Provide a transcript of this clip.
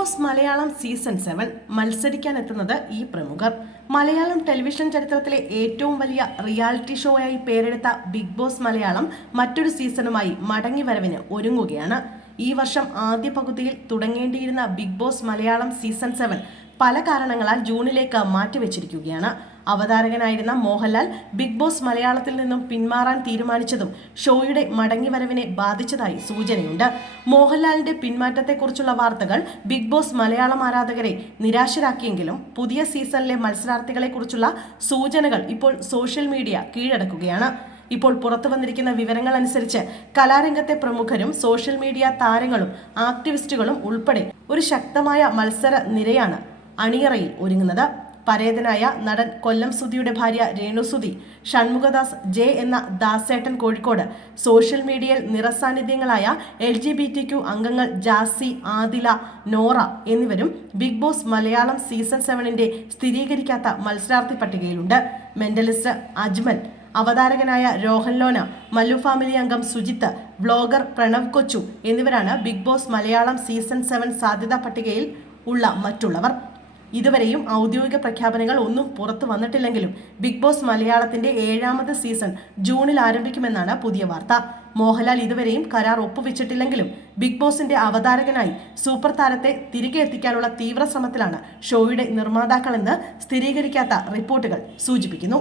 Boss Malayalam season 7 മത്സരിക്കാനെത്തുന്നത് ഈ പ്രമുഖർ. Malayalam television ചരിത്രത്തിലെ ഏറ്റവും വലിയ റിയാലിറ്റി ഷോയായി പേരെടുത്ത ബിഗ് ബോസ് മലയാളം മറ്റൊരു സീസണുമായി മടങ്ങിവരവിന് ഒരുങ്ങുകയാണ്. ഈ വർഷം ആദ്യ പകുതിയിൽ തുടങ്ങേണ്ടിയിരുന്ന ബിഗ് ബോസ് മലയാളം സീസൺ 7 പല കാരണങ്ങളാൽ ജൂണിലേക്ക് മാറ്റിവെച്ചിരിക്കുകയാണ്. അവതാരകനായിരുന്ന മോഹൻലാൽ ബിഗ് ബോസ് മലയാളത്തിൽ നിന്നും പിന്മാറാൻ തീരുമാനിച്ചതും ഷോയുടെ മടങ്ങിവരവിനെ ബാധിച്ചതായി സൂചനയുണ്ട്. മോഹൻലാലിന്റെ പിന്മാറ്റത്തെക്കുറിച്ചുള്ള വാർത്തകൾ ബിഗ് ബോസ് മലയാളം ആരാധകരെ നിരാശരാക്കിയെങ്കിലും പുതിയ സീസണിലെ മത്സരാർത്ഥികളെക്കുറിച്ചുള്ള സൂചനകൾ ഇപ്പോൾ സോഷ്യൽ മീഡിയ കീഴടക്കുകയാണ്. ഇപ്പോൾ പുറത്തു വന്നിരിക്കുന്ന വിവരങ്ങൾ അനുസരിച്ച് കലാരംഗത്തെ പ്രമുഖരും സോഷ്യൽ മീഡിയ താരങ്ങളും ആക്ടിവിസ്റ്റുകളും ഉൾപ്പെടെ ഒരു ശക്തമായ മത്സര നിരയാണ് അണിയറയിൽ ഒരുങ്ങുന്നത്. പരേതനായ നടൻ കൊല്ലം സുധിയുടെ ഭാര്യ രേണു സുധി, ഷൺമുഖദാസ്, ജെ എന്ന ദാസേട്ടൻ കോഴിക്കോട്, സോഷ്യൽ മീഡിയയിൽ നിറസാന്നിധ്യങ്ങളായ LGBTQ അംഗങ്ങൾ ജാസി, ആദില, നോറ എന്നിവരും ബിഗ് ബോസ് മലയാളം സീസൺ 7 സ്ഥിരീകരിക്കാത്ത മത്സരാർത്ഥി പട്ടികയിലുണ്ട്. മെന്റലിസ്റ്റ് അജ്മൽ, അവതാരകനായ രോഹൻ ലോന, മല്ലു ഫാമിലി അംഗം സുജിത്ത്, വ്ലോഗർ പ്രണവ് കൊച്ചു എന്നിവരാണ് ബിഗ് ബോസ് മലയാളം സീസൺ 7 സാധ്യതാ പട്ടികയിൽ ഉള്ള മറ്റുള്ളവർ. ഇതുവരെയും ഔദ്യോഗിക പ്രഖ്യാപനങ്ങൾ ഒന്നും പുറത്തു വന്നിട്ടില്ലെങ്കിലും ബിഗ് ബോസ് മലയാളത്തിന്റെ 7ാമത് സീസൺ ജൂണിൽ ആരംഭിക്കുമെന്നാണ് പുതിയ വാർത്ത. മോഹൻലാൽ ഇതുവരെയും കരാർ ഒപ്പുവെച്ചിട്ടില്ലെങ്കിലും ബിഗ് ബോസിന്റെ അവതാരകനായി സൂപ്പർ താരത്തെ തിരികെ എത്തിക്കാനുള്ള തീവ്ര ശ്രമത്തിലാണ് ഷോയുടെ നിർമ്മാതാക്കളെന്ന് സ്ഥിരീകരിക്കാത്ത റിപ്പോർട്ടുകൾ സൂചിപ്പിക്കുന്നു.